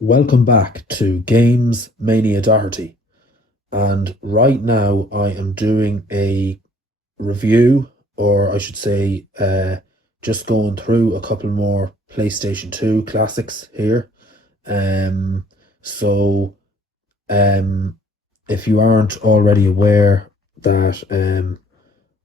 Welcome back to Games Mania Doherty. And right now I am doing a review, or I should say, just going through a couple more PlayStation 2 classics here. Um, so um, if you aren't already aware that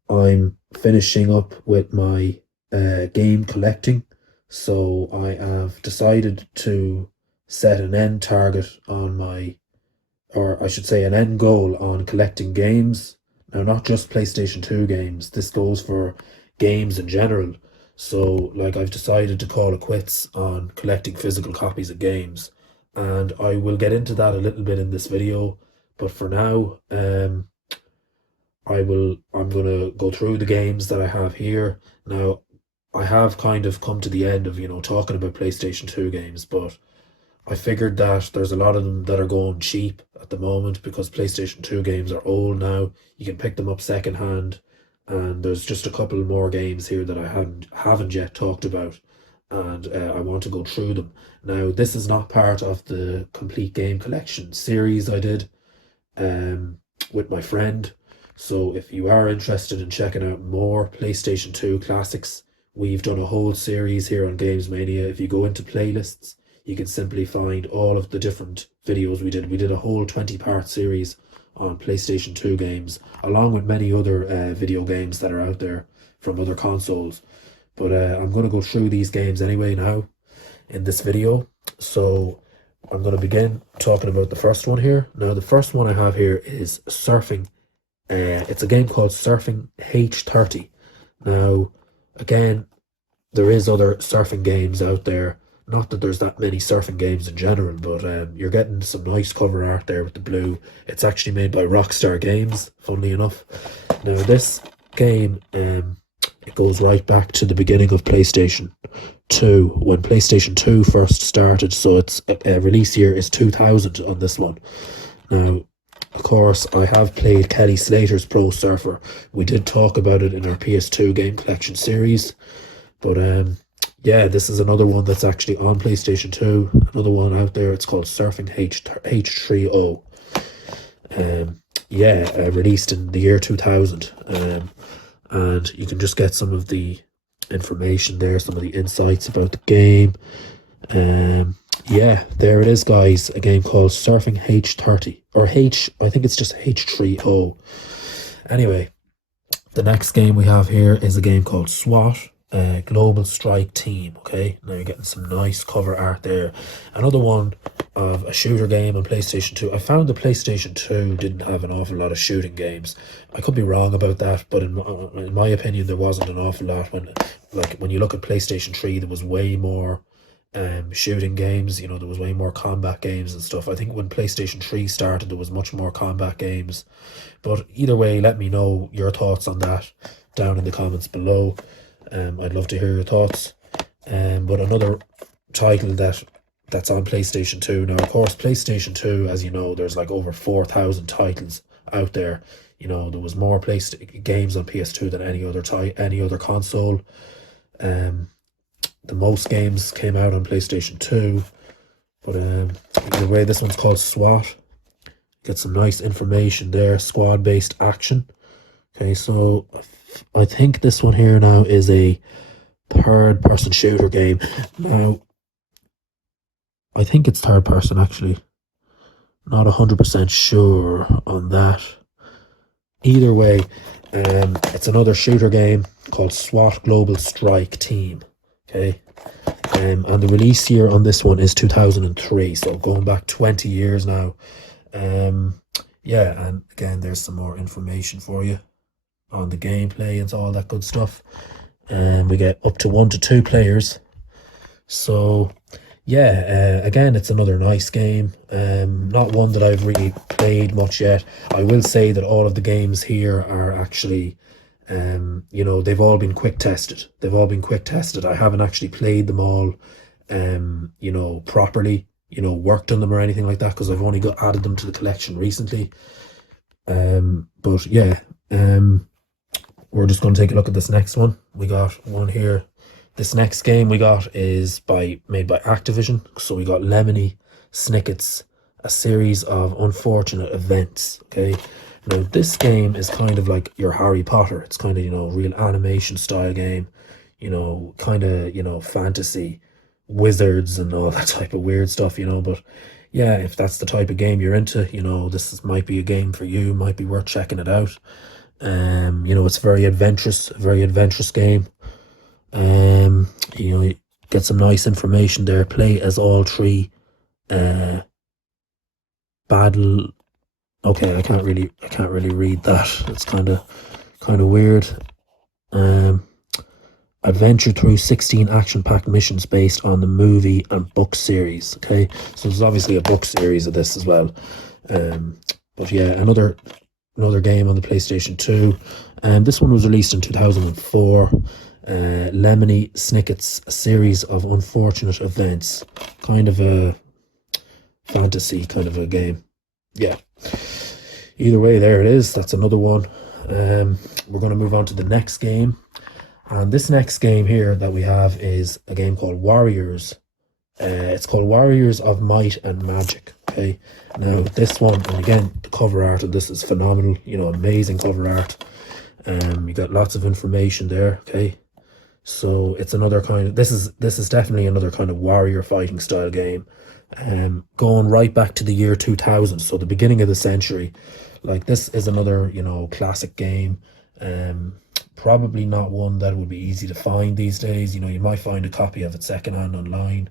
I'm finishing up with my game collecting, so I have decided to set an end target on my, or I should say, an end goal on collecting games. Now, not just PlayStation 2 games, this goes for games in general. So, like, I've decided to call it quits on collecting physical copies of games. And I will get into that a little bit in this video. But for now, I'm gonna go through the games that I have here. Now, I have kind of come to the end of, talking about PlayStation 2 games, but I figured that there's a lot of them that are going cheap at the moment because PlayStation 2 games are old now. You can pick them up secondhand, and there's just a couple more games here that I haven't yet talked about, and I want to go through them. Now, this is not part of the complete game collection series I did with my friend. So if you are interested in checking out more PlayStation 2 classics, we've done a whole series here on Games Mania. If you go into playlists, you can simply find all of the different videos we did. We did a whole 20-part series on PlayStation 2 games, along with many other video games that are out there from other consoles. But I'm going to go through these games anyway now in this video. So I'm going to begin talking about the first one here. Now, the first one I have here is Surfing. It's a game called Surfing H30. Now, again, there is other surfing games out there. Not that there's that many surfing games in general, but you're getting some nice cover art there with the blue. It's actually made by Rockstar Games, funnily enough. Now, this game, it goes right back to the beginning of PlayStation 2, when PlayStation 2 first started, so its release year is 2000 on this one. Now, of course, I have played Kelly Slater's Pro Surfer. We did talk about it in our PS2 game collection series, but yeah, this is another one that's actually on PlayStation 2. Another one out there. It's called Surfing H30. Yeah, released in the year 2000. And you can just get some of the information there, some of the insights about the game. Yeah, there it is, guys. A game called Surfing H30. Or I think it's just H30. Anyway, the next game we have here is a game called SWAT. Global Strike Team. Okay, now you're getting some nice cover art there. Another one of a shooter game on PlayStation 2. I found the PlayStation 2 didn't have an awful lot of shooting games. I could be wrong about that, but in my opinion, there wasn't an awful lot. When you look at PlayStation 3, there was way more shooting games. There was way more combat games and stuff. I think when PlayStation 3 started, there was much more combat games. But either way, let me know your thoughts on that down in the comments below. I'd love to hear your thoughts. But another title that's on PlayStation 2. Now, of course, PlayStation 2, as you know, there's like over 4,000 titles out there. There was more games on PS2 than any other console. The most games came out on PlayStation 2. But either way, this one's called SWAT. Get some nice information there. Squad-based action. Okay, so I think this one here now is a third-person shooter game. Now, I think it's third-person, actually. Not 100% sure on that. Either way, it's another shooter game called SWAT Global Strike Team. Okay, and the release year on this one is 2003, so going back 20 years now. Yeah, and again, there's some more information for you on the gameplay and all that good stuff. And we get up to 1 to 2 players. So yeah, again, it's another nice game. Not one that I've really played much yet. I will say that all of the games here are actually they've all been quick tested. I haven't actually played them all properly, worked on them or anything like that, because I've only added them to the collection recently. But yeah, we're just going to take a look at this next one. We got one here This next game we got is made by Activision. So we got Lemony Snicket's A Series of Unfortunate Events. Okay. Now this game is kind of like your Harry Potter. It's kind of, real animation style game, kind of, fantasy, wizards and all that type of weird stuff, but yeah, if that's the type of game you're into, might be a game for you, might be worth checking it out. It's very adventurous game. You get some nice information there. Play as all three uh battle. Okay, I can't really read that. It's kind of weird. Um, Adventure through 16 action-packed missions based on the movie and book series. Okay, so there's obviously a book series of this as well. But yeah, another game on the PlayStation 2. And this one was released in 2004. Lemony Snicket's A Series of Unfortunate Events. Kind of a fantasy kind of a game. Yeah. Either way, there it is. That's another one. We're going to move on to the next game. And this next game here that we have is a game called Warriors. It's called Warriors of Might and Magic. Okay. Now this one, and again, the cover art of this is phenomenal. Amazing cover art. You got lots of information there. Okay. So it's another kind of this is definitely another kind of warrior fighting style game. Going right back to the year 2000, so the beginning of the century. Like this is another, classic game. Probably not one that would be easy to find these days. You might find a copy of it secondhand online.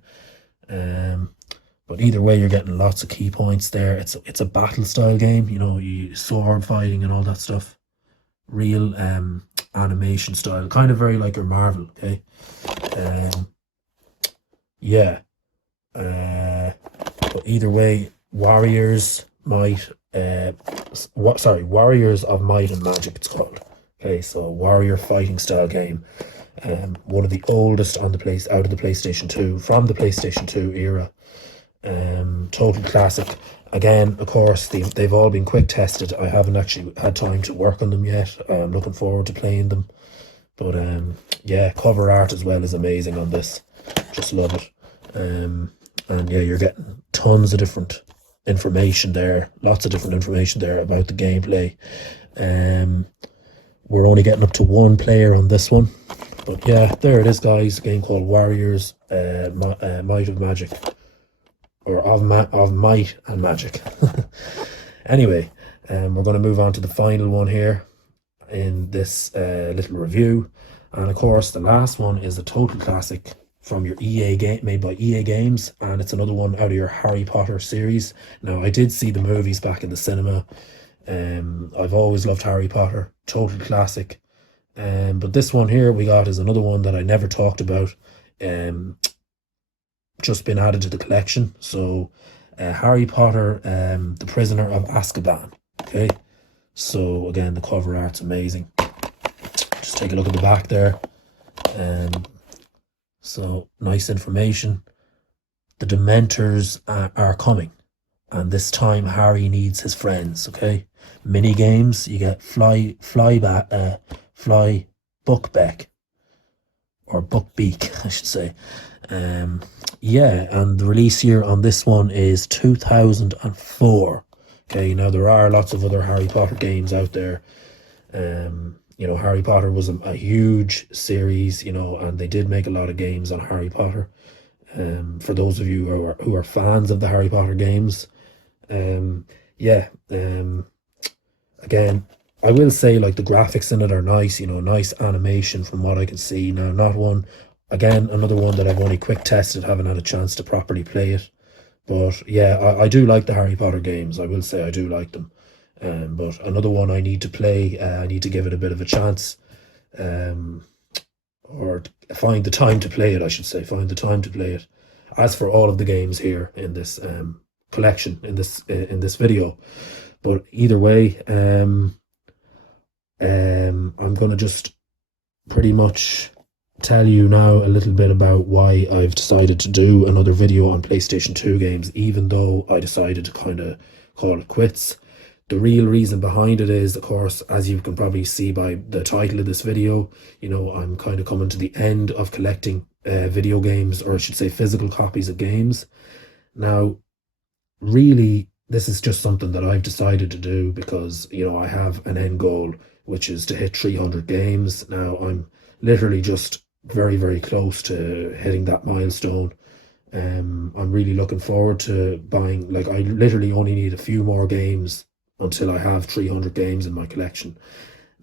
But either way, you're getting lots of key points there. It's a battle style game. You sword fighting and all that stuff. Real animation style, kind of very like your Marvel. Okay. Yeah. But either way, Warriors Warriors of Might and Magic it's called. Okay, so warrior fighting style game. One of the oldest on the place out of the PlayStation 2, from the PlayStation 2 era. Total classic. Again, of course, they've all been quick tested. I haven't actually had time to work on them yet. I'm looking forward to playing them. But yeah, cover art as well is amazing on this. Just love it. And yeah, you're getting tons of different information there. Lots of different information there about the gameplay. We're only getting up to one player on this one. But yeah, there it is, guys. A game called Warriors Might of Magic. Or of Might and Magic. Anyway, we're going to move on to the final one here in this little review. And of course, the last one is a total classic from your EA game, made by EA Games, and it's another one out of your Harry Potter series. Now, I did see the movies back in the cinema. I've always loved Harry Potter, total classic. But this one here we got is another one that I never talked about. Just been added to the collection. So, Harry Potter, The Prisoner of Azkaban. Okay, so again, the cover art's amazing. Just take a look at the back there. So nice information. The Dementors are coming, and this time Harry needs his friends. Okay, mini games. You get fly Buckbeak or Buckbeak, I should say. Yeah, and the release year on this one is 2004. Okay, now there are lots of other Harry Potter games out there. Harry Potter was a huge series, and they did make a lot of games on Harry Potter. For those of you who are fans of the Harry Potter games, yeah. Again, I will say, like, the graphics in it are nice. Nice animation from what I can see. Now, not one. Again, another one that I've only quick tested, haven't had a chance to properly play it. But yeah, I do like the Harry Potter games. I will say I do like them. But another one I need to play. I need to give it a bit of a chance. Or find the time to play it, I should say. Find the time to play it. As for all of the games here in this collection, in this video. But either way, I'm going to just pretty much tell you now a little bit about why I've decided to do another video on PlayStation 2 games, even though I decided to kind of call it quits. The real reason behind it is, of course, as you can probably see by the title of this video, I'm kind of coming to the end of collecting video games, or I should say physical copies of games. Now, really, this is just something that I've decided to do because, I have an end goal, which is to hit 300 games. Now, I'm literally just very, very close to hitting that milestone. I'm really looking forward to buying, like, I literally only need a few more games until I have 300 games in my collection.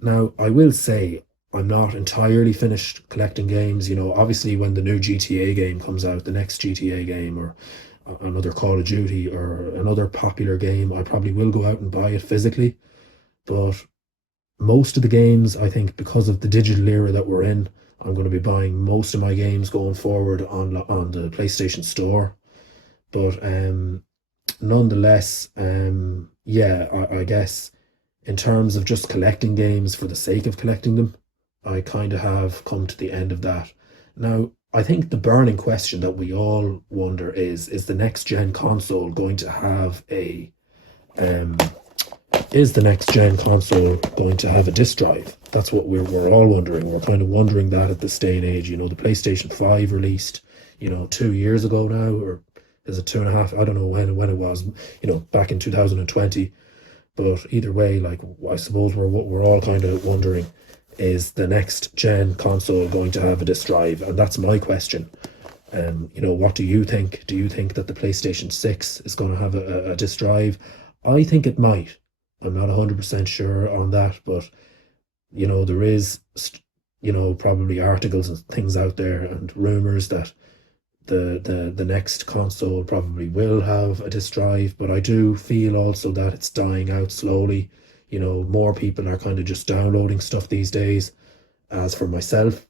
Now, I will say I'm not entirely finished collecting games. Obviously, when the new GTA game comes out, the next GTA game, or another Call of Duty, or another popular game, I probably will go out and buy it physically. But most of the games, I think, because of the digital era that we're in, I'm going to be buying most of my games going forward on the PlayStation Store. But nonetheless, yeah, I guess in terms of just collecting games for the sake of collecting them, I kind of have come to the end of that. Now, I think the burning question that we all wonder is the next gen console going to have a um is the next gen console going to have a disk drive? That's what we're all wondering. We're kind of wondering that at this day and age. The PlayStation 5 released, 2 years ago now, or is it 2.5? I don't know when it was, back in 2020. But either way, like, I suppose we're all kind of wondering, is the next gen console going to have a disk drive? And that's my question. What do you think? Do you think that the PlayStation 6 is going to have a disk drive? I think it might. I'm not 100% sure on that, but there is, probably articles and things out there and rumors that the next console probably will have a disk drive, but I do feel also that it's dying out slowly. More people are kind of just downloading stuff these days, as for myself.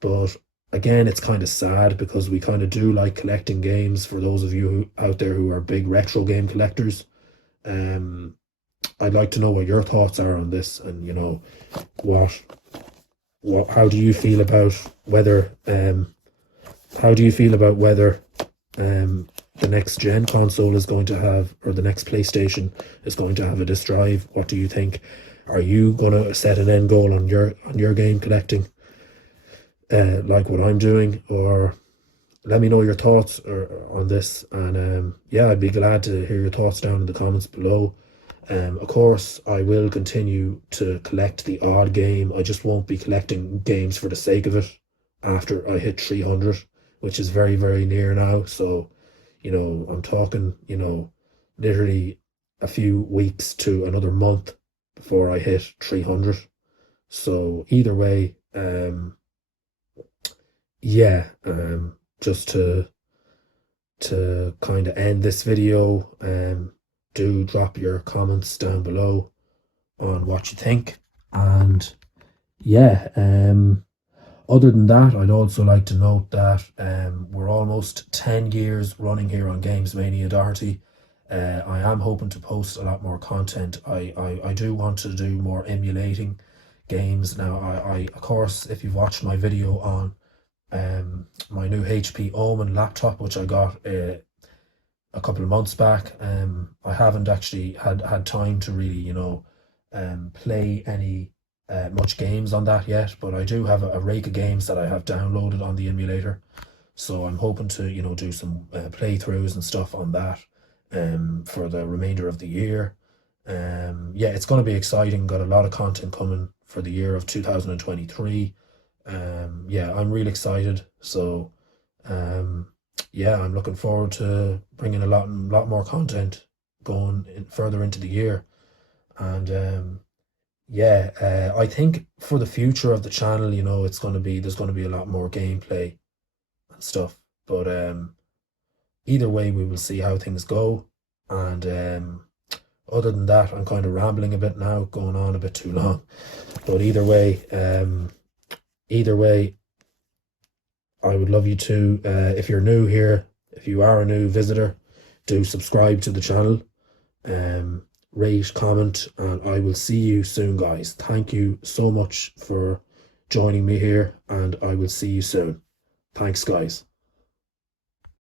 But again, it's kind of sad because we kind of do like collecting games. For those of you out there who are big retro game collectors, I'd like to know what your thoughts are on this, and what how do you feel about whether the next gen console is going to have, or the next PlayStation is going to have a disk drive? What do you think? Are you gonna set an end goal on your game collecting, like what I'm doing? Or let me know your thoughts on this, and yeah, I'd be glad to hear your thoughts down in the comments below. Of course, I will continue to collect the odd game. I just won't be collecting games for the sake of it after I hit 300, which is very, very near now. So, I'm talking, literally a few weeks to another month before I hit 300. So either way, yeah, just to kind of end this video, do drop your comments down below on what you think. And yeah, other than that, I'd also like to note that we're almost 10 years running here on Games Mania Doherty. I am hoping to post a lot more content. I do want to do more emulating games. Now, I of course, if you've watched my video on my new HP Omen laptop, which I got a couple of months back, I haven't actually had time to really, play any much games on that yet, but I do have a rake of games that I have downloaded on the emulator. So I'm hoping to, do some playthroughs and stuff on that for the remainder of the year. Yeah, it's going to be exciting. Got a lot of content coming for the year of 2023. Yeah, I'm really excited. So yeah, I'm looking forward to bringing a lot more content going further into the year. And yeah, I think for the future of the channel, there's going to be a lot more gameplay and stuff. But either way, we will see how things go. And other than that, I'm kind of rambling a bit now, going on a bit too long. But either way, I would love you to, if you're new here, if you are a new visitor, do subscribe to the channel, rate, comment, and I will see you soon, guys. Thank you so much for joining me here, and I will see you soon. Thanks, guys.